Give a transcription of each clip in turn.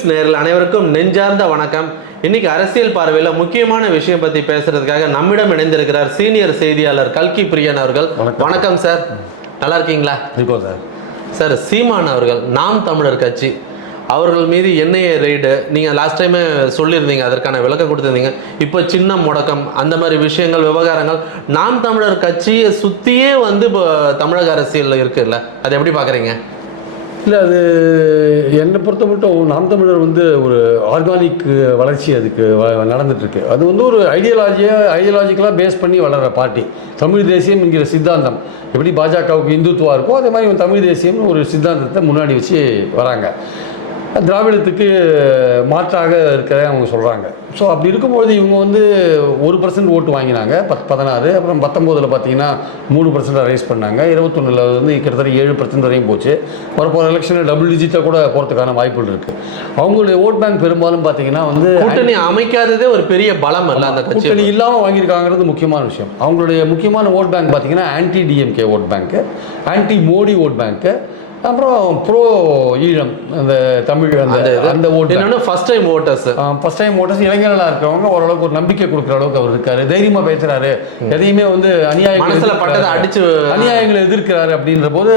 Glitz நேரில் அனைவருக்கும் நெஞ்சார்ந்த வணக்கம். இன்னைக்கு அரசியல் பார்வையில் முக்கியமான விஷயம் பத்தி பேசுறதுக்காக நம்மிடம் இணைந்திருக்கிறார் சீனியர் செய்தியாளர் கல்கி பிரியன் அவர்கள். வணக்கம். சார் நல்லா இருக்கீங்களா? இருக்கோம் சார் சார் சீமான் அவர்கள் நாம் தமிழர் கட்சி. அவர்கள் மீது என்ஐஏ ரெய்டு நீங்கள் லாஸ்ட் டைமே சொல்லியிருந்தீங்க அதற்கான விளக்கம் கொடுத்துருந்தீங்க. இப்போ சின்ன முடக்கம் அந்த மாதிரி விஷயங்கள் விவகாரங்கள் நாம் தமிழர் கட்சியை சுற்றியே வந்து இப்போ தமிழக அரசியல் இருக்குல்ல? அதை எப்படி பார்க்குறீங்க இல்லை அது என்னை பொறுத்த மட்டும் நாம் தமிழர் வந்து ஒரு ஆர்கானிக் வளர்ச்சி அதுக்கு வ- அது வந்து ஒரு ஐடியாலஜியை ஐடியாலஜிக்கலாக பேஸ் பண்ணி வளர்கிற பார்ட்டி தமிழ் தேசியம் என்கிற சித்தாந்தம். எப்படி பாஜகவுக்கு இந்துத்துவா இருக்கோ அதே மாதிரி தமிழ் தேசியம்னு ஒரு சித்தாந்தத்தை முன்னாடி வச்சு வராங்க. திராவிடத்துக்கு மாற்றாக இருக்கிறத அவங்க சொல்கிறாங்க ஸோ அப்படி இருக்கும்போது இவங்க வந்து ஒரு பர்சன்ட் ஓட்டு வாங்கினாங்க பத் பதினாறு அப்புறம் பத்தொம்போதில் பார்த்தீங்கன்னா மூணு பர்சன்ட் ரைஸ் பண்ணாங்க இருபத்தொன்னில் வந்து கிட்டத்தட்ட ஏழு பர்சன்ட் வரையும் போச்சு. வரப்போகிற எலெக்ஷனில் டபுள் டிஜிட்டாக கூட போகிறதுக்கான வாய்ப்புகள் இருக்குது அவங்களுடைய ஓட் பேங்க் பெரும்பாலும் பார்த்தீங்கன்னா வந்து கூட்டணி அமைக்காததே ஒரு பெரிய பலம் அல்ல அந்த கூட்டணி இல்லாமல் வாங்கியிருக்காங்கிறது முக்கியமான விஷயம். அவங்களுடைய முக்கியமான ஓட் பேங்க் பார்த்தீங்கன்னா ஆன்டி டிஎம்கே ஓட் பேங்க்கு ஆன்டி மோடி ஓட் பேங்க்கு அப்புறம் ப்ரோ ஈழம் அந்த தமிழ் அந்த அந்த ஓட் இன்னொன்று first time voters first time voters இளைஞர்களாக இருக்கிறவங்க ஓரளவுக்கு ஒரு நம்பிக்கை கொடுக்குற அளவுக்கு அவர் இருக்காரு. தைரியமாக பேசுறாரு. எதையுமே வந்து அநியாயம் மனசுல பட்டதை அடிச்சு அநியாயங்களை எதிர்க்கிறாரு அப்படின்ற போது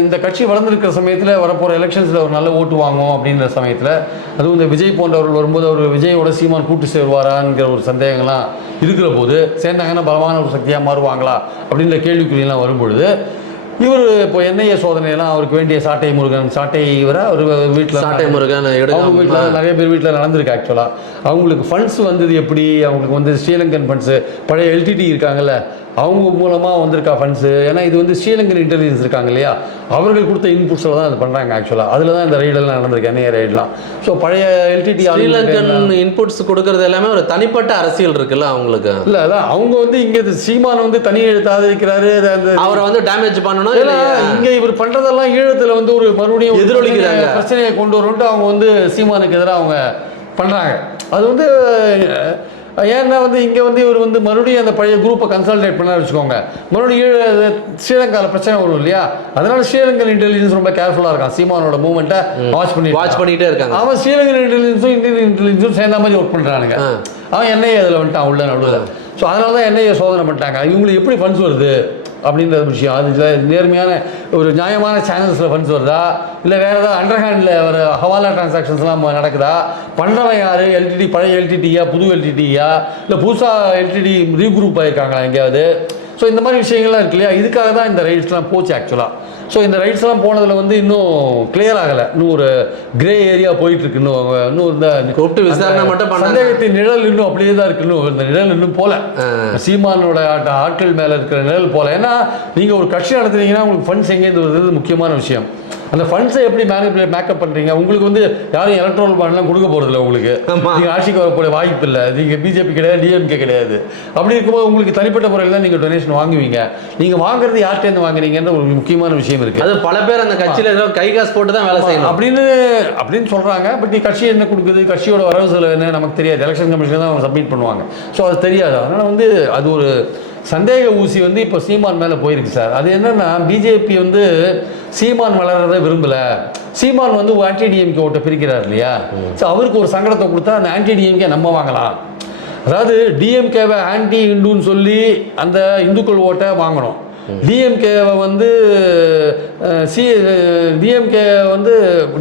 இந்த கட்சி வளர்ந்துருக்கிற சமயத்தில் வரப்போகிற எலெக்ஷன்ஸில் ஒரு நல்ல ஓட்டு வாங்கும் அப்படின்ற சமயத்தில் அதுவும் இந்த விஜய் போன்றவர்கள் வரும்போது அவர் விஜயோட சீமான் கூட்டு சேருவாராங்கிற ஒரு சந்தேகங்கள்லாம் இருக்கிற போது சேர்ந்தாங்கன்னா பலமான ஒரு சக்தியாக மாறுவாங்களா அப்படின்ற கேள்விக்குறியெல்லாம் வரும்பொழுது இவர் இப்போ என்ஐஏ சோதனையெல்லாம் அவருக்கு வேண்டிய சாட்டை முருகன் சாட்டை இவரை அவர் வீட்டில் சாட்டை முருகன் அவங்க வீட்டில் நிறைய பேர் வீட்டில் நடந்திருக்கு ஆக்சுவலாக அவங்களுக்கு ஃபண்ட்ஸ் வந்தது எப்படி? அவங்களுக்கு வந்து ஸ்ரீலங்கன் ஃபண்ட்ஸு பழைய எல்டிடி இருக்காங்கல்ல அவங்க மூலமாக வந்திருக்கா ஃபண்ட்ஸு ஏன்னா இது வந்து ஸ்ரீலங்கன் இன்டெலிஜென்ஸ் இருக்காங்க இல்லையா? அவர்கள் கொடுத்த இன்புட்ஸில் தான் இது பண்ணுறாங்க ஆக்சுவலாக அதில் தான் இந்த ரைடெல்லாம் நடந்திருக்கு என்ஐஏ ரைடெலாம் ஸோ பழைய எல்டிடி ஸ்ரீலங்கன் இன்புட்ஸ் கொடுக்கறது எல்லாமே ஒரு தனிப்பட்ட அரசியல் இருக்குல்ல அவங்களுக்கு? இல்லை அதான். அவங்க வந்து இங்கே சீமான் வந்து தனி எழுத்து ஆதரிக்கிறாரு அது அவரை வந்து டேமேஜ் பண்ணணும் இல்லையா? இங்க இவர் பண்றதெல்லாம் ஈழத்துல வந்து ஒரு மறுபடியும் எதிரொலிக்கிறாங்க. பிரச்சனையை- கொண்டு வரணும்ட்டு அவங்க வந்து சீமானுக்கு எதிராக அவங்க பண்றாங்க. அது வந்து ஏன்னா வந்து இங்க வந்து இவர் வந்து மறுபடியும் அந்த பழைய குரூப்பை கன்சால்டேட் பண்ண வச்சுக்கோங்க. மறுபடியும் ஸ்ரீலங்காவில் பிரச்சனை வரும் இல்லையா? அதனால ஸ்ரீலங்கன் இன்டெலிஜென்ஸ் ரொம்ப கேர்ஃபுல்லா இருக்கான். சீமானோட மூவ்மெண்ட்டை வாட்ச் பண்ணி வாட்ச் பண்ணிட்டே இருக்காங்க. அவன் ஸ்ரீலங்கன் இன்டெலிஜென்ஸும் இந்தியன் இன்டெலிஜென்ஸும் சேர்ந்த மாதிரி ஒர்க் பண்ணுறானுங்க. அவன் என்ஐஏ அதில் வந்துட்டான் உள்ள நடுவில். ஸோ அதனால தான் என்ஐஏ சோதனை பண்ணிட்டாங்க. இவங்களுக்கு எப்படி ஃபண்ட்ஸ் வருது? அப்படின்ற விஷயம். அது நேர்மையான ஒரு நியாயமான சேனல்ஸில் ஃபண்ட்ஸ் வருதா? இல்லை வேறு ஏதாவது அண்டர் ஹேண்டில் ஒரு ஹவாலா டிரான்சாக்ஷன்ஸ்லாம் நடக்குதா? பண்ணுறவன் யார்? எல்டிடி பழைய எல்டிடியா புது எல்டிடியா இல்லை புதுசாக எல்டிடி ரீக்ரூப் ஆயிருக்காங்களா எங்கேயாவது? ஸோ இந்த மாதிரி விஷயங்கள்லாம் இருக்கு இல்லையா? இதுக்காக தான் இந்த ரைட்ஸ்லாம் போச்சு ஆக்சுவலாக ஸோ இந்த ரைட்ஸ்லாம் போனதில் வந்து இன்னும் கிளியர் ஆகலை. இன்னும் ஒரு கிரே ஏரியா போயிட்டு இருக்கு இன்னும் இன்னும் இந்த கூப்பிட்டு விசாரணை மட்டும். சந்தேகத்தின் நிழல் இன்னும் அப்படியே தான் இருக்கு. இன்னும் இந்த நிழல் இன்னும் போல. சீமானோட ஆட்ட- ஆட்கள் மேல இருக்கிற நிழல் போல. ஏன்னா நீங்க ஒரு கட்சி நடத்துறீங்கன்னா உங்களுக்கு ஃபண்ட்ஸ் எங்கேருந்து வருது? முக்கியமான விஷயம். அந்த ஃபண்ட்ஸை எப்படி மேனிபுலேட் மேக்கப் பண்றீங்க? உங்களுக்கு வந்து யாரும் எலக்ட்ரல் பாண்ட்லாம் கொடுக்க போறது இல்லை உங்களுக்கு. ஆமா. நீங்க ஆட்சிக்கு வரக்கூடிய வாய்ப்பு இல்லை. நீங்க பிஜேபி கிடையாது டிஎம்கே கிடையாது. அப்படி இருக்கும்போது உங்களுக்கு தனிப்பட்ட முறையில் தான் நீங்க டொனேஷன் வாங்குவீங்க. நீங்க வாங்குறது யார்கிட்ட வாங்குறீங்கன்ற ஒரு முக்கியமான விஷயம் இருக்கு. அது பல பேர் அந்த கட்சியில ஏதோ கை காசு போட்டு தான் வேலை செய்யணும். அப்படின்னு அப்படின்னு சொல்றாங்க. பட் நீ கட்சி என்ன கொடுக்குது? கட்சியோட வரவு செலவு என்ன? நமக்கு தெரியாது. எலெக்ஷன் கமிஷன் தான் அவங்க சப்மிட் பண்ணுவாங்க. ஸோ அது தெரியாது. அதனால வந்து அது ஒரு சந்தேக ஊசி வந்து இப்போ சீமான் மேலே போயிருக்கு சார். அது என்னன்னா பிஜேபி வந்து சீமான் வளர்றதை விரும்பல. சீமான் வந்து ஆன்டி டிஎம்கே ஓட்டை பிரிக்கிறார் இல்லையா? ஸோ அவருக்கு ஒரு சங்கடத்தை கொடுத்தா அந்த ஆன்டி டிஎம்கே நம்ம வாங்கலாம். அதாவது டிஎம்கேவை ஆன்டி இந்துன்னு சொல்லி அந்த இந்துக்கள் ஓட்டை வாங்கணும். டிஎம்கேவை வந்து சி டிஎம்கே வந்து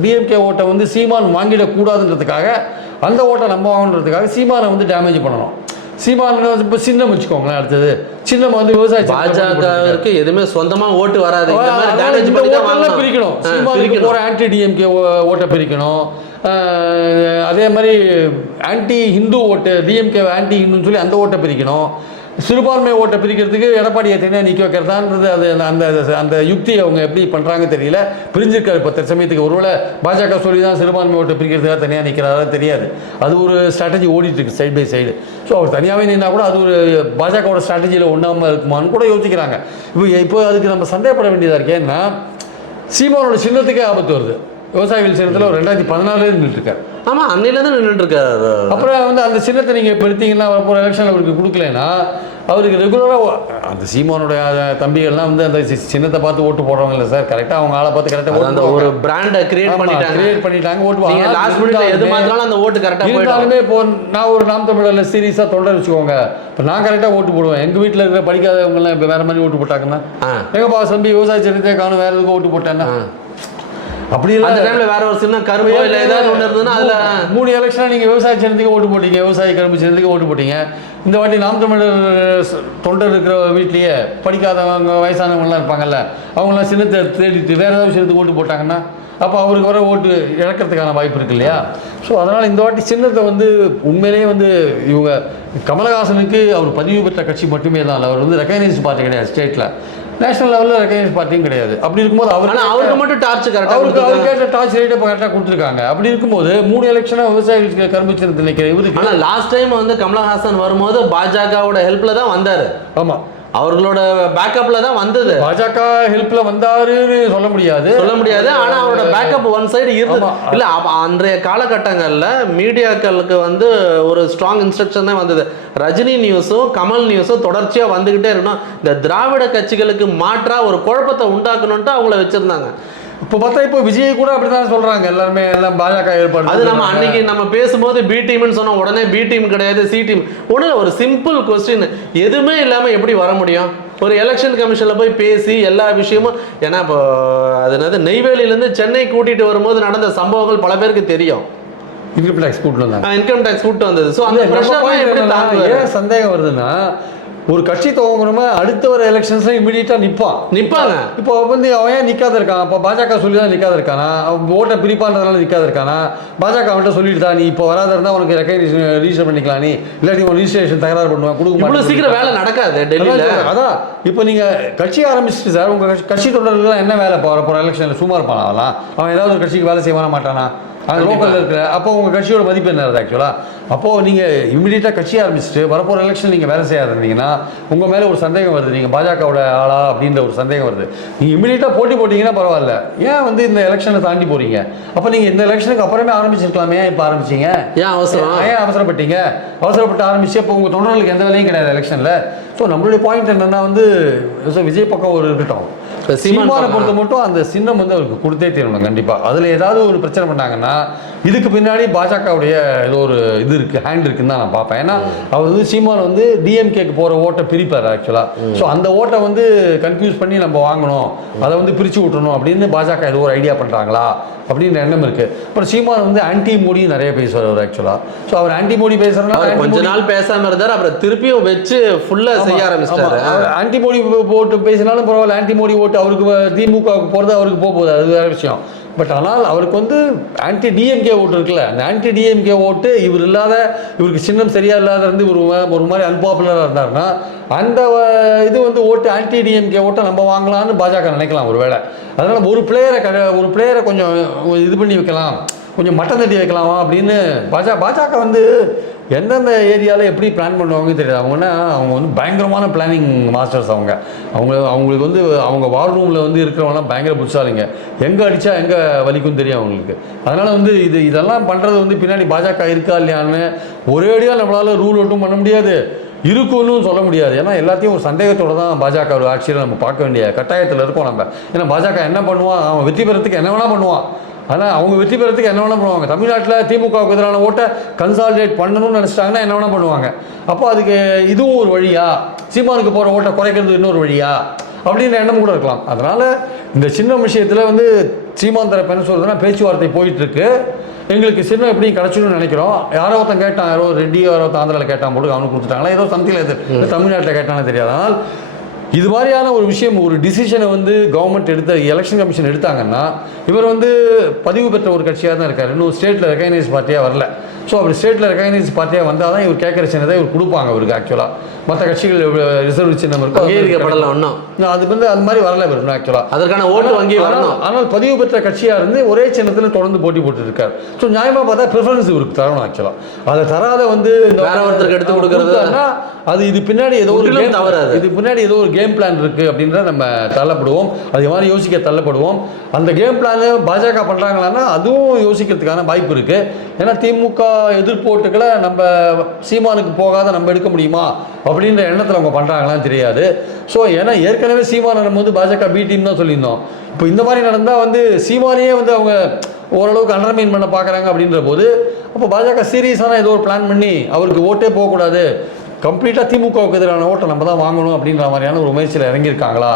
டிஎம்கே ஓட்டை வந்து சீமான் வாங்கிடக்கூடாதுன்றதுக்காக அந்த ஓட்டை நம்ம வாங்கணுன்றதுக்காக சீமானை வந்து டேமேஜ் பண்ணணும். சீமான் இப்போ சின்னம் வச்சுக்கோங்களேன் அடுத்தது. சின்னம் வந்து விவசாய பாஜகவிற்கு எதுவுமே சொந்தமா ஓட்டு வராது. பிரிக்கணும். சீமானுக்கு. போற ஆன்டி டிஎம்கே ஓட்டை பிரிக்கணும். அதே மாதிரி ஆன்டி ஹிந்து ஓட்டு டிஎம்கே ஆன்டி ஹிந்துன்னு சொல்லி அந்த ஓட்டை பிரிக்கணும். சிறுபான்மை ஓட்டை பிரிக்கிறதுக்கு எடப்பாடியை தனியாக நிற்க வைக்கிறதான்றது அது அந்த அந்த யுக்தியை அவங்க எப்படி பண்ணுறாங்க தெரியல. பிரிஞ்சிருக்காரு இப்போ சமயத்துக்கு. ஒருவேளை பாஜக சொல்லி தான் சிறுபான்மை ஓட்டை பிரிக்கிறதுக்காக தனியாக நிற்கிறாரா தெரியாது. அது ஒரு ஸ்ட்ராட்டஜி ஓடிட்டுருக்கு சைடு பை சைடு ஸோ அவர் தனியாகவே நின்னா கூட அது ஒரு பாஜகவோட ஸ்ட்ராட்டஜியில் ஒன்றாமல் இருக்குமான்னு கூட யோசிக்கிறாங்க. இப்போ இப்போ அதுக்கு நம்ம சந்தேகப்பட வேண்டியதாக இருக்கு. ஏன்னா சீமானோட சின்னத்துக்கே ஆபத்து வருது. விவசாயிகள் சின்னத்தில் ஒரு ரெண்டாயிரத்தி பதினாலே இருந்துட்டு இருக்காரு ஆமா அன்னையில தான் நின்றுட்டு இருக்காரு அப்புறம் வந்து அந்த சின்னத்தை நீங்கள் இப்போ எடுத்தீங்கன்னா வரப்போகிற எலெக்ஷன் அவருக்கு கொடுக்கலனா அவருக்கு ரெகுலராக அந்த சீமானுடைய தம்பிகள்லாம் வந்து அந்த சின்னத்தை பார்த்து ஓட்டு போடுறவங்க இல்லை சார். கரெக்டாக அவங்க ஆளை பார்த்து கரெக்டாக அந்த ஒரு பிராண்டை கிரியேட் பண்ணிட்டாங்க. கிரியேட் பண்ணிட்டாங்க ஓட்டு லாஸ்ட் மினிட்ல எது மாத்தினாலும் அந்த ஓட்டு கரெக்டா போயிடும். இருந்தாலுமே இப்போ நான் ஒரு நாம் தமிழரில் சீரியஸாக தொண்டர் வச்சுக்கோங்க. இப்போ நான் கரெக்டாக ஓட்டு போடுவேன். எங்கள் வீட்டில் இருக்கிற படிக்காதவங்கலாம் இப்போ வேறு மாதிரி ஓட்டு போட்டாங்கன்னா ஆ. எங்கப்பா தம்பி விவசாய சட்டத்தை காணும் வேறு எதுக்கு ஓட்டு போட்டேன்னா? அப்படி அந்த இல்லை டைம்ல வேற ஒரு சின்ன கரும்போ இல்ல ஏதாவது ஒண்ணு இருந்ததுன்னா அதுல மூணு எலெக்ஷனாக நீங்கள் விவசாய சின்னத்துக்கு ஓட்டு போட்டீங்க. விவசாய கரும்பு சின்னத்துக்கு ஓட்டு போட்டீங்க. இந்த வாட்டி நாம் தமிழர் தொண்டர் இருக்கிற வீட்லேயே படிக்காதவங்க வயசானவங்கலாம் இருப்பாங்கல்ல அவங்களாம் சின்னத்தை தேடிட்டு வேறு ஏதாவது சின்னத்துக்கு ஓட்டு போட்டாங்கன்னா அப்போ அவருக்கு வர ஓட்டு இழக்கிறதுக்கான வாய்ப்பு இருக்கு இல்லையா? ஸோ அதனால் இந்த வாட்டி சின்னத்தை வந்து உண்மையிலேயே வந்து இவங்க கமலஹாசனுக்கு அவர் பதிவு பெற்ற கட்சி மட்டுமே தான் அவர் வந்து ரெக்கக்னைஸ் பார்ட்டி கிடையாது ஸ்டேட்டில் நேஷனல் லெவலில் ரெக்கக்னைஸ் பார்ட்டியும் கிடையாது. அப்படி இருக்கும்போது அவர் அவருக்கு மட்டும் டார்ச் கரெக்டா அவருக்கு அவர் கொடுத்துருக்காங்க கேட்ட டார்ச் ரேட்டை கரெக்டாக கொடுத்துருக்காங்க. அப்படி இருக்கும்போது மூணு எலெக்ஷனாக விவசாயிகளுக்கு கரும்பு சின்னத்தில் நிற்கிற இவருக்கு ஆனா லாஸ்ட் டைம் வந்து கமலஹாசன் வரும்போது பாஜகவோட ஹெல்ப்ல தான் வந்தாரு. ஆமாம் அவர்களோட பேக்கப்ல தான் வந்தது. பாஜக ஹெல்ப்ல வந்தாருன்னு சொல்ல முடியாது. சொல்ல முடியாது ஆனா அவரோட பேக்கப் ஒன் சைடு இருந்து ஆமா. இல்ல அன்றைய காலகட்டங்கள்ல மீடியாக்களுக்கு வந்து ஒரு ஸ்ட்ராங் இன்ஸ்ட்ரக்ஷன் தான் வந்தது. ரஜினி நியூஸும் கமல் நியூஸும் தொடர்ச்சியா வந்துகிட்டே இருக்கணும். இந்த திராவிட கட்சிகளுக்கு மாற்றா ஒரு குழப்பத்தை உண்டாக்கணும்ட்டு அவங்கள வச்சிருந்தாங்க. இப்போ பார்த்தா இப்போ விஜய் கூட அப்படிதான் சொல்றாங்க. எல்லாருமே எல்லாம் பாஜக ஏற்பாடு அது நம்ம. அன்னைக்கு நம்ம பேசும்போது பி டீம்னு சொன்னோம். உடனே பி டீம் கிடையாது சி டீம் இல்ல, ஒரு சிம்பிள் கொஸ்டின் எதுவுமே இல்லாம எப்படி வர முடியும்? ஒரு எலெக்ஷன் கமிஷன்ல போய் பேசி எல்லா விஷயமும் ஏன்னா இப்போ அது என்னது நெய்வேலியிலேருந்து சென்னை கூட்டிட்டு வரும்போது நடந்த சம்பவங்கள் பல பேருக்கு தெரியும். இன்கம் டேக்ஸ் கூட்டு வந்தாங்க இன்கம் டேக்ஸ் கூட்டு வந்தது. ஸோ அந்த ப்ரெஷர் ஏன் சந்தேகம் வருதுன்னா ஒரு கட்சி துவங்குறோமா அடுத்த வர எலெக்ஷன்ஸ்ல இமீடியட்டா நிப்பான். நிப்பாங்க. இப்போ வந்து அவன் ஏன் நிக்காத இருக்கான்? அப்போ பாஜக சொல்லி தான் நிக்காத இருக்கானா? அவன் ஓட்டை பிரிப்பான்றதுனால நிக்காத இருக்கானா? பாஜக அவன்கிட்ட சொல்லிட்டு நீ இப்போ வராத இருந்தா உனக்கு ரெக்கக்னேஷன் ரிஜிஸ்டர் பண்ணிக்கலாம். நீ இல்லாட்டி உன் ரிஜிஸ்ட்ரேஷன் தகராறு பண்ணுவான். கொடுக்க இவ்வளவு மாட்டேன் சீக்கிரம் வேலை நடக்காது அதான் டெல்லியில. அதான் இப்போ நீங்க கட்சி ஆரம்பிச்சிட்டு சார் உங்க கட்சி- தொண்டர்கள்லாம் என்ன வேலை போற போற எலெக்ஷன்ல சும்மா இருப்பானா அவன் ஏதாவது ஒரு கட்சிக்கு வேலை செய்வானா மாட்டானா. லோக்கல்ல இருக்கிற அப்போ உங்க கட்சியோட மதிப்பு என்ன ஆக்சுவலா அப்போ நீங்க இமிடியட்டா கட்சி ஆரம்பிச்சுட்டு வரப்போற எலெக்ஷன் நீங்க வேலை செய்ய இருந்தீங்கன்னா உங்க மேல ஒரு சந்தேகம் வருது. நீங்க பாஜகவோட ஆளா அப்படின்ற ஒரு சந்தேகம் வருது. நீங்க இமிடியட்டா போட்டி போட்டீங்கன்னா பரவாயில்ல. ஏன் வந்து இந்த எலெக்ஷனை தாண்டி போறீங்க? அப்போ நீங்க இந்த எலெக்ஷனுக்கு அப்புறமே ஆரம்பிச்சிருக்கலாமே ஏன் இப்போ ஆரம்பிச்சீங்க. ஏன் அவசரம்? ஏன் அவசரப்பட்டீங்க? அவசரப்பட்டு ஆரம்பிச்சு அப்போ உங்கள் தொண்டர்களுக்கு எந்த வேலையும் கிடையாது எலெக்ஷனில் ஸோ நம்மளுடைய பாயிண்ட் என்னன்னா வந்து விஜய் பக்கம் ஒரு இருக்கட்டும். இப்ப சீமான். பொறுத்த மட்டும் அந்த சின்னம் வந்து அவருக்கு கொடுத்தே தீரணும் கண்டிப்பாக அதில் ஏதாவது ஒரு பிரச்சனை பண்ணாங்கன்னா இதுக்கு பின்னாடி பாஜகவுடைய ஏதோ ஒரு இது இருக்கு ஹேண்ட் இருக்குன்னு தான் நான் பார்ப்பேன். ஏன்னா அவர் வந்து சீமான் வந்து டிஎம்கேக்கு போகிற ஓட்டை பிரிப்பார் ஆக்சுவலாக ஸோ அந்த ஓட்டை வந்து கன்ஃபியூஸ் பண்ணி நம்ம வாங்கணும். அதை வந்து பிரித்து விட்டணும் அப்படின்னு பாஜக ஏதோ ஒரு ஐடியா பண்ணுறாங்களா அப்படின்ற எண்ணம் இருக்கு. அப்புறம் சீமான் வந்து ஆன்டி மோடி நிறைய பேசுவார் அவர் ஆக்சுவலாக ஸோ அவர் ஆன்டி மோடி anti கொஞ்ச நாள் பேசாம இருந்தார் அப்புறம் திருப்பியும் வச்சு ஃபுல்லா செய்ய ஆரம்பிச்சிட்டாரு. ஆன்டி மோடி ஓட்டு பேசினாலும் பரவாயில்ல ஆன்டி மோடி ஓட்டு அவருக்கு திமுகவுக்கு போகிறது அவருக்கு போக போகுது அது வேற விஷயம். பட் ஆனால் அவருக்கு வந்து ஆன்டி டிஎம்கே ஓட்டு இருக்குல்ல. அந்த ஆன்டி டிஎம்கே ஓட்டு இவர் இல்லாத இவருக்கு சின்னம் சரியாக இல்லாத இருந்து ஒரு ஒரு மாதிரி அன்பாப்புலராக இருந்தாருன்னா அந்த இது வந்து ஓட்டு ஆன்டி டிஎம்கே ஓட்டை நம்ம வாங்கலாம்னு பாஜக நினைக்கலாம் ஒரு வேளை அதனால் ஒரு பிளேயரை க ஒரு பிளேயரை கொஞ்சம் இது பண்ணி வைக்கலாம். கொஞ்சம் மட்டம் தட்டி வைக்கலாமா அப்படின்னு பாஜக பாஜக வந்து எந்தெந்த ஏரியாவில் எப்படி பிளான் பண்ணுவாங்க தெரியாது. அவங்கன்னா அவங்க வந்து பயங்கரமான பிளானிங் மாஸ்டர்ஸ் அவங்க. அவங்க அவங்களுக்கு வந்து அவங்க வார் ரூமில் வந்து இருக்கிறவங்களாம் பயங்கர புதுசாலிங்க எங்கே அடித்தா எங்கே வலிக்கும் தெரியும் அவங்களுக்கு. அதனால் வந்து இது இதெல்லாம் பண்ணுறது வந்து பின்னாடி பாஜக இருக்கா இல்லையான்னு ஒரேடியாக நம்மளால் ரூல் ஒன்றும் பண்ண முடியாது. இருக்கும்னு சொல்ல முடியாது. ஏன்னா எல்லாத்தையும் ஒரு சந்தேகத்தோட தான் பாஜக ஒரு ஆட்சியில் நம்ம பார்க்க வேண்டிய கட்டாயத்தில் இருக்கோம் நம்ம. ஏன்னா பாஜக என்ன பண்ணுவான்? அவன் வெற்றி பெறத்துக்கு என்ன வேணால் பண்ணுவான். ஆனால் அவங்க வெற்றி பெறத்துக்கு என்ன வேணால் பண்ணுவாங்க. தமிழ்நாட்டில் திமுகவுக்கு எதிரான ஓட்டை கன்சாலிடேட் பண்ணணும்னு நினச்சிட்டாங்கன்னா என்ன வேணால் பண்ணுவாங்க. அப்போ அதுக்கு இதுவும் ஒரு வழியா? சீமானுக்கு போகிற ஓட்டை குறைக்கிறது இன்னொரு வழியா? அப்படின்ற எண்ணம் கூட இருக்கலாம். அதனால் இந்த சின்ன விஷயத்தில் வந்து சீமான் தரப்பு என்ன சொல்றதுன்னா பேச்சுவார்த்தை போயிட்டு இருக்கு எங்களுக்கு சின்னம் எப்படி கிடச்சிடும்னு நினைக்கிறோம். யாரோ ஒருத்தன் கேட்டான் யாரோ ரெட்டி யாரோ ஆந்திராவில் கேட்டான் போட்டு அவனுக்கு கொடுத்துட்டாங்களா? ஏதோ சம்திங் இது. தமிழ்நாட்டில் கேட்டானே தெரியாது. ஆனால் இது மாதிரியான ஒரு விஷயம் ஒரு டிசிஷனை வந்து கவர்மெண்ட் எடுத்த எலெக்ஷன் கமிஷன் எடுத்தாங்கன்னா இவர் வந்து பதிவு பெற்ற ஒரு கட்சியாக தான் இருக்கார். இன்னும் ஸ்டேட்டில் ரெக்கக்னைஸ் பார்ட்டியாக வரல. ஸோ அப்படி ஸ்டேட்டில் ரெகனைஸ் பார்ட்டியாக வந்தால் தான் இவர் கேட்குற சின்னதை இவர் கொடுப்பாங்க அவருக்கு ஆக்சுவலாக மற்ற கட்சிகள் ரிசர்வ் சின்னம் இருக்கோ அது அங்கீகரிக்கப்படல ஒன்றும் கிடைக்கும். அது வந்து அது மாதிரி வரல இவர் ஆக்சுவலாக அதற்கான ஓட்டு வங்கி வரணும். ஆனால் பதிவு பெற்ற கட்சியாக இருந்து ஒரே சின்னத்தில் தொடர்ந்து போட்டி போட்டு இருக்கார் ஸோ நியாயமாக பார்த்தா ப்ரிஃபரன்ஸ் இவருக்கு தரணும் ஆக்சுவலாக அதை தராத வந்து வேற ஒருத்தருக்கு எடுத்து கொடுக்கறது. அது இது பின்னாடி ஏதோ ஒரு முற்றிலும் game- தவறு அது. இது பின்னாடி ஏதோ ஒரு கேம் பிளான் இருக்கு அப்படின்றத நம்ம தள்ளப்படுவோம். அது மாதிரி யோசிக்க தள்ளப்படுவோம். அந்த கேம் பிளான் பாஜக பண்றாங்களான்னா அதுவும் யோசிக்கிறதுக்கான வாய்ப்பு இருக்கு. ஏன்னா திமுக எதிர்ப்போட்டுகளை நம்ம சீமானுக்கு போகாத நம்ம எடுக்க முடியுமா அப்படின்ற எண்ணத்தில் அவங்க பண்ணுறாங்களான்னு தெரியாது. ஸோ ஏன்னா ஏற்கனவே சீமானை நம்ம வந்து பாஜக பி டீம் தான் சொல்லியிருந்தோம். இப்போ இந்த மாதிரி நடந்தால் வந்து சீமானையே வந்து அவங்க ஓரளவுக்கு அண்டர்மைன் பண்ண பார்க்குறாங்க அப்படின்ற போது அப்போ பாஜக சீரியஸான ஏதோ ஒரு பிளான் பண்ணி அவருக்கு ஓட்டே போகக்கூடாது. கம்ப்ளீட்டாக திமுகவுக்கு எதிரான ஓட்டை நம்ம தான் வாங்கணும் அப்படின்ற மாதிரியான ஒரு முயற்சியில் இறங்கியிருக்காங்களா?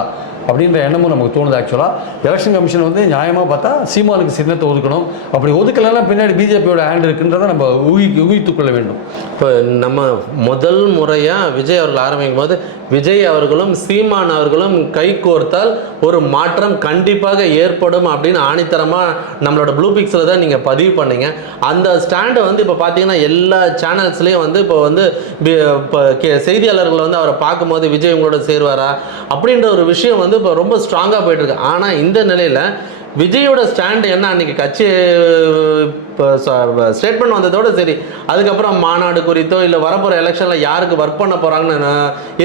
அப்படின்ற எண்ணமும் நமக்கு தோணுது ஆக்சுவலாக எலெக்ஷன் கமிஷன் வந்து நியாயமாக பார்த்தா சீமானுக்கு சின்னத்தை ஒதுக்கணும். அப்படி ஒதுக்கலைன்னா பின்னாடி பிஜேபியோட ஹேண்ட் இருக்குன்றதை நம்ம ஊகி ஊகித்து கொள்ள வேண்டும். இப்போ நம்ம முதல் முறையாக விஜய் அவர்கள் ஆரம்பிக்கும் போது விஜய் அவர்களும் சீமான் அவர்களும் கை கோர்த்தால் ஒரு மாற்றம் கண்டிப்பாக ஏற்படும் அப்படின்னு ஆணித்தரமாக நம்மளோட ப்ளூ பிக்ஸில் தான் நீங்கள் பதிவு பண்ணீங்க. அந்த ஸ்டாண்டை வந்து இப்போ பார்த்தீங்கன்னா எல்லா சேனல்ஸ்லேயும் வந்து இப்போ வந்து இப்போ கே- செய்தியாளர்கள் வந்து அவரை பார்க்கும்போது விஜய் உங்களோட சேருவாரா? அப்படின்ற ஒரு விஷயம் வந்து இப்போ ரொம்ப ஸ்ட்ராங்காக போயிட்டு இருக்கு ஆனால் இந்த நிலையில் விஜயோட ஸ்டாண்ட் என்ன? அன்னைக்கு கட்சி ஸ்டேட்மெண்ட் வந்ததோட சரி. அதுக்கப்புறம் மாநாடு குறித்தோ இல்லை வரப்போகிற எலெக்ஷனில் யாருக்கு ஒர்க் பண்ண போகிறாங்கன்னு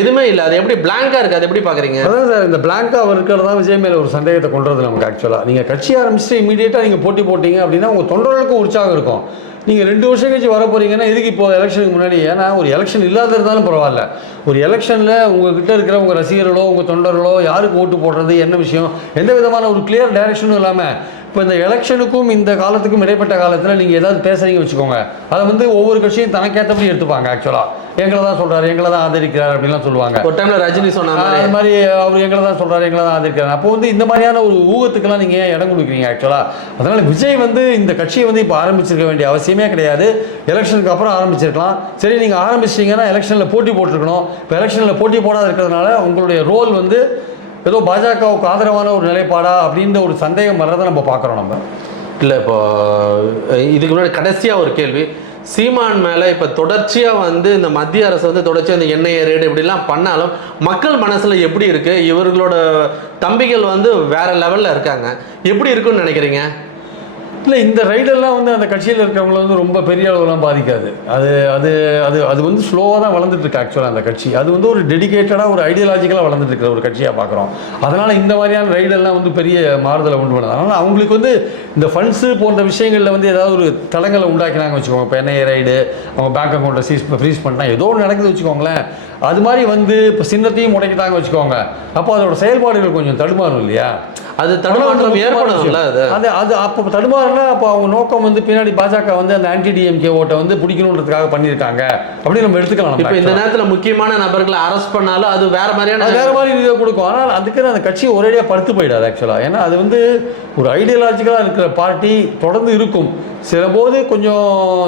எதுவுமே இல்லை. அது எப்படி பிளாங்காக இருக்குது அது எப்படி பார்க்குறீங்க அதான் சார் இந்த பிளாங்கா இருக்கிறது தான் விஜய் மேல ஒரு சந்தேகத்தை கொண்டு வரது நமக்கு ஆக்சுவலாக நீங்கள் கட்சி ஆரம்பிச்சுட்டு இமீடியட்டாக நீங்கள் போட்டி போட்டீங்க அப்படின்னா உங்கள் தொண்டர்களுக்கும் உற்சாகம் இருக்கும். நீங்கள் ரெண்டு வருஷம் கழிச்சு வர போகிறீங்கன்னா எதுக்கு இப்போ எலெக்ஷனுக்கு முன்னாடி? ஏன்னா ஒரு எலெக்ஷன் இல்லாத இருந்தாலும் பரவாயில்ல. ஒரு எலெக்ஷனில் உங்ககிட்ட இருக்கிற உங்கள் ரசிகர்களோ உங்கள் தொண்டர்களோ யாருக்கு ஓட்டு போடுறது என்ன விஷயம் எந்த விதமான ஒரு கிளியர் டைரக்ஷனும் இல்லாமல் இப்போ இந்த எலெக்ஷனுக்கும் இந்த காலத்துக்கும் இடைப்பட்ட காலத்தில் நீங்கள் ஏதாவது பேசுறீங்க வச்சுக்கோங்க. அதை வந்து ஒவ்வொரு கட்சியும் தனக்கேற்றபடி எடுத்துப்பாங்க ஆக்சுவலாக எங்களை தான் சொல்கிறாரு எங்களை தான் ஆதரிக்கிறார் அப்படின்லாம் சொல்லுவாங்க. ஒரு டைமில் ரஜினி சொன்ன மாதிரி. அது மாதிரி அவர் எங்களை தான் சொல்றாரு எங்களை தான் ஆதரிக்கிறாரு. அப்போ வந்து இந்த மாதிரியான ஒரு ஊகத்துக்கெல்லாம் நீங்க ஏன் இடம் கொடுக்குறீங்க ஆக்சுவலா அதனால விஜய் வந்து இந்த கட்சியை வந்து இப்போ ஆரம்பிச்சிருக்க வேண்டிய அவசியமே கிடையாது. எலெக்ஷனுக்கு அப்புறம் ஆரம்பிச்சிருக்கலாம். சரி நீங்க ஆரம்பிச்சிட்டீங்கன்னா எலெக்ஷன்ல போட்டி போட்டிருக்கணும். இப்போ எலெக்ஷன்ல போட்டி போடாத இருக்கிறதுனால உங்களுடைய ரோல் வந்து ஏதோ பாஜகவுக்கு ஆதரவான ஒரு நிலைப்பாடா அப்படின்ற ஒரு சந்தேகம் வர்றதை நம்ம பார்க்குறோம் நம்ம. இல்லை இப்போ இதுக்கு முன்னாடி கடைசியாக ஒரு கேள்வி. சீமான் மேலே இப்போ தொடர்ச்சியாக வந்து இந்த மத்திய அரசு வந்து தொடர்ச்சியாக இந்த எண்ணெய் ரேடு இப்படிலாம் பண்ணாலும் மக்கள் மனசில் எப்படி இருக்குது இவர்களோட தம்பிகள் வந்து வேறு லெவலில் இருக்காங்க. எப்படி இருக்குன்னு நினைக்கிறீங்க? இல்லை இந்த ரைடெல்லாம் வந்து அந்த கட்சியில் இருக்கிறவங்கள வந்து ரொம்ப பெரிய அளவுலாம் பாதிக்காது. அது அது அது அது வந்து ஸ்லோவாக தான் வளர்ந்துட்டு இருக்கு ஆக்சுவலாக அந்த கட்சி. அது வந்து ஒரு டெடிகேட்டடாக ஒரு ஐடியாலஜிக்கலாக வளர்ந்துட்டு இருக்கிற ஒரு கட்சியாக பார்க்குறோம். அதனால் இந்த மாதிரியான ரைடெல்லாம் வந்து பெரிய மாறுதலை உண்டு பண்ணது. அதனால் அவங்களுக்கு வந்து இந்த ஃபண்ட்ஸு போன்ற விஷயங்களில் வந்து ஏதாவது ஒரு தடங்களை உண்டாக்கினாங்க வச்சுக்கோங்க. இப்போ என்ஐஏ ரைடு அவங்க பேங்க் அக்கௌண்ட்டை சீஸ் ஃப்ரீஸ் பண்ணிட்டா ஏதோ ஒன்று நடக்குது வச்சுக்கோங்களேன். அது மாதிரி வந்து இப்போ சின்னத்தையும் முடக்கிட்டாங்க வச்சுக்கோங்க. அப்போ அதோட செயல்பாடுகள் கொஞ்சம் தடுமாறும் இல்லையா? அது தடுமாற்றம் ஏற்படும்ல அது? அது அப்போ தடுமாறுனா அப்போ அவங்க நோக்கம் வந்து பின்னாடி பாஜக வந்து அந்த ஆன்டி டிஎம்கே ஓட்டை வந்து பிடிக்கணுன்றதுக்காக பண்ணியிருக்காங்க. அப்படின்னு நம்ம எடுத்துக்கலாம் இப்போ இந்த நேரத்தில் முக்கியமான நபர்களை அரெஸ்ட் பண்ணாலும் அது வேற மாதிரியான வேற மாதிரி இதை கொடுக்கும். ஆனால் அதுக்கு அந்த கட்சி ஒரேடியாக படுத்து போயிடாது ஆக்சுவலாக ஏன்னா அது வந்து ஒரு ஐடியாலஜிக்கலாக இருக்கிற பார்ட்டி தொடர்ந்து இருக்கும். சில போது கொஞ்சம்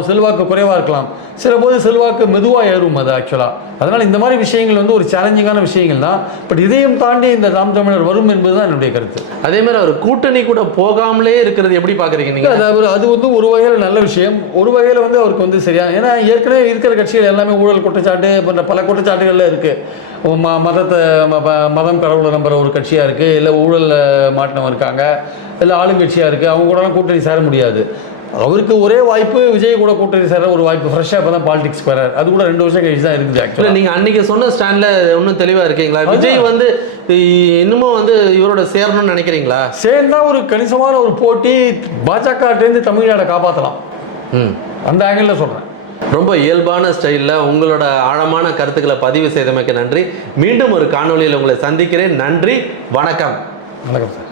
செல்வாக்கு குறைவாக இருக்கலாம். சில போது செல்வாக்கு மெதுவாக ஏறும் அது ஆக்சுவலாக அதனால் இந்த மாதிரி விஷயங்கள் வந்து ஒரு சேலஞ்சிங்கான விஷயங்கள் தான். பட் இதையும் தாண்டி இந்த ராம் தமிழர் வரும் என்பது தான் என்னுடைய கருத்து. அதே மாதிரி அவர் கூட்டணி கூட போகாமலே இருக்கிறது எப்படி பார்க்குறீங்க நீங்கள் அது அவர் அது வந்து ஒரு வகையில் நல்ல விஷயம். ஒரு வகையில் வந்து அவருக்கு வந்து சரியா. ஏன்னா ஏற்கனவே இருக்கிற கட்சிகள் எல்லாமே ஊழல் குற்றச்சாட்டு போன்ற பல குற்றச்சாட்டுகள்ல இருக்கு. ம மதத்தை மதம் கடவுளை நம்புற ஒரு கட்சியாக இருக்குது இல்லை ஊழலில் மாட்டினவங்க இருக்காங்க இல்லை ஆளுங்கட்சியாக இருக்குது அவங்க கூடலாம் கூட்டணி சேர முடியாது. அவருக்கு ஒரே வாய்ப்பு விஜய் கூட கூட்டணி சேர ஒரு வாய்ப்பு. ஃப்ரெஷ்ஷாக இப்போ தான் பாலிடிக்ஸ் வரார் அது கூட ரெண்டு வருஷம் கழிச்சு தான் இருக்குது ஆக்சுவலாக நீங்க அன்னைக்கு சொன்ன ஸ்டாண்ட்ல இன்னும் தெளிவா இருக்கீங்களா. விஜய் வந்து இன்னமும் வந்து இவரோட சேரணும்னு நினைக்கிறீங்களா? சேர்ந்தா ஒரு கணிசமான ஒரு போட்டி பாஜகட்டேருந்து தமிழ்நாடை காப்பாற்றலாம் ம். அந்த ஆங்கிளில் சொல்கிறேன் ரொம்ப இயல்பான ஸ்டைலில் உங்களோட ஆழமான கருத்துக்களை பதிவு செய்தமைக்கு நன்றி. மீண்டும் ஒரு காணொளியில் உங்களை சந்திக்கிறேன். நன்றி. வணக்கம். வணக்கம் சார்.